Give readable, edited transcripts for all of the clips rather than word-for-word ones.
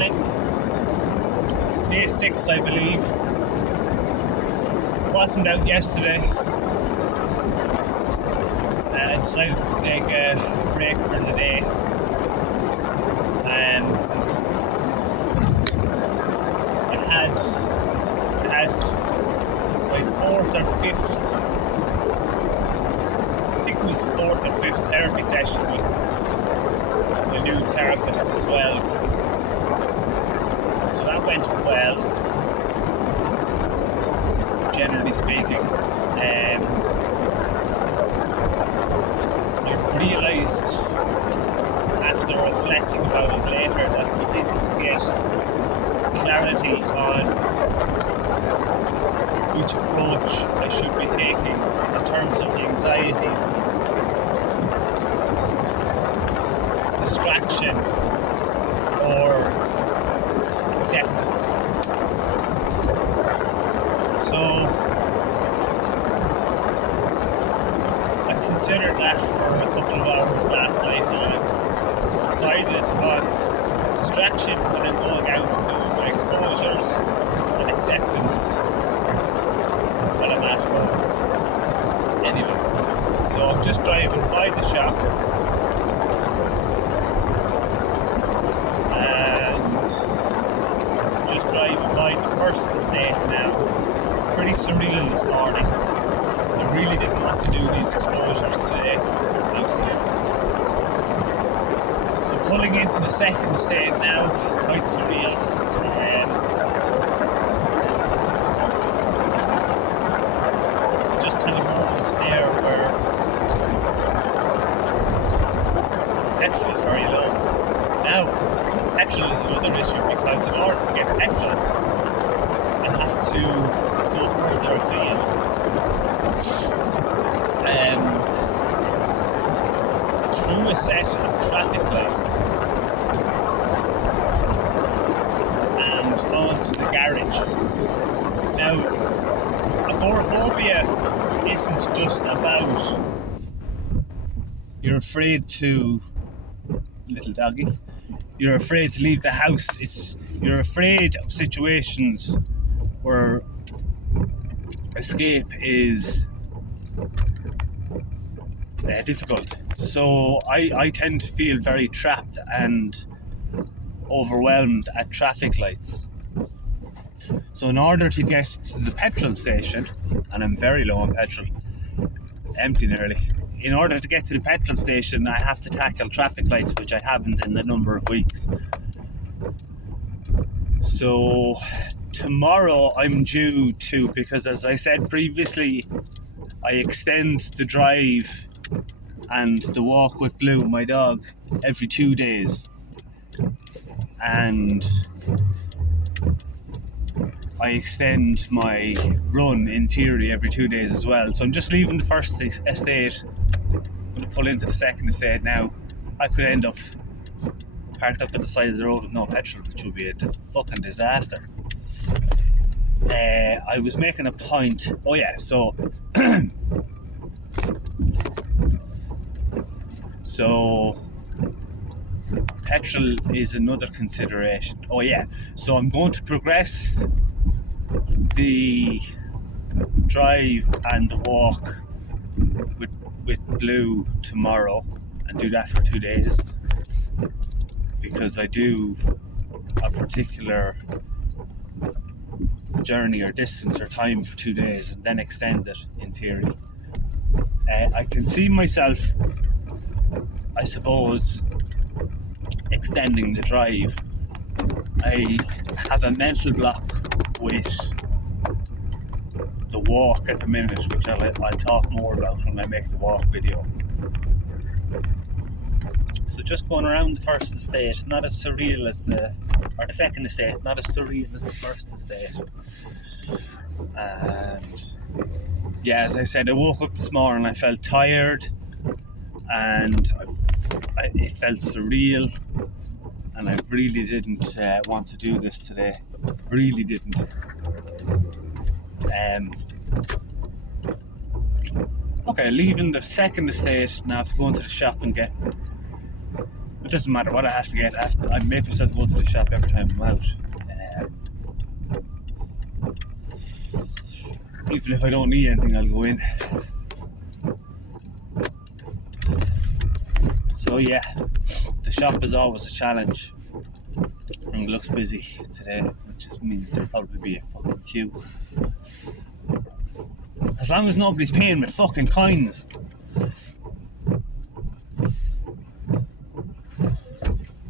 morning. Day 6, I believe. Wasn't out yesterday. I decided to take a break for the day. I had my fourth or fifth, I think it was fourth or fifth therapy session with my new therapist as well. So that went well, generally speaking. I've realised after reflecting about it later that I didn't get clarity on which approach I should be taking in terms of anxiety, distraction, or acceptance. So I considered that for a couple of hours last night, and I decided on distraction when I'm going out and doing my exposures, and acceptance when I'm at home. Anyway, so I'm just driving by the shop and just driving by the first estate now. Pretty surreal this morning. I really didn't want to do these exposures today. So pulling into the second estate now, quite surreal. Just had a moment there where petrol is very low. Now, petrol is another issue because in order to get petrol, I have to go further afield. Through a set of traffic lights and onto the garage. Now, agoraphobia isn't just about you're afraid to, little doggy, you're afraid to leave the house. You're afraid of situations where escape is difficult. So I tend to feel very trapped and overwhelmed at traffic lights. So in order to get to the petrol station, and I'm very low on petrol, empty nearly, in order to get to the petrol station I have to tackle traffic lights, which I haven't in a number of weeks. So tomorrow I'm due to, because as I said previously, I extend the drive and the walk with Blue, my dog, every 2 days. And I extend my run in theory every 2 days as well. So I'm just leaving the first estate. I'm going to pull into the second estate now. I could end up parked up at the side of the road with no petrol, which would be a fucking disaster. I was making a point. Oh yeah, so petrol is another consideration. Oh yeah, so I'm going to progress the drive and the walk with Blue tomorrow and do that for 2 days, because I do a particular journey or distance or time for 2 days and then extend it in theory. I can see myself, I suppose, extending the drive. I have a mental block with the walk at the minute, which I'll talk more about when I make the walk video. So just going around the first estate, not as surreal as the second estate, not as surreal as the first estate. And yeah, as I said, I woke up this morning, I felt tired and it felt surreal, and I really didn't want to do this today. Really didn't. Okay, leaving the second estate, now I have to go into the shop and get doesn't matter what I have to get. I make myself go to the shop every time I'm out. Even if I don't need anything, I'll go in. So yeah, the shop is always a challenge, and it looks busy today, which just means there'll probably be a fucking queue. As long as nobody's paying with fucking coins.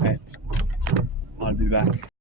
Okay, I'll be back.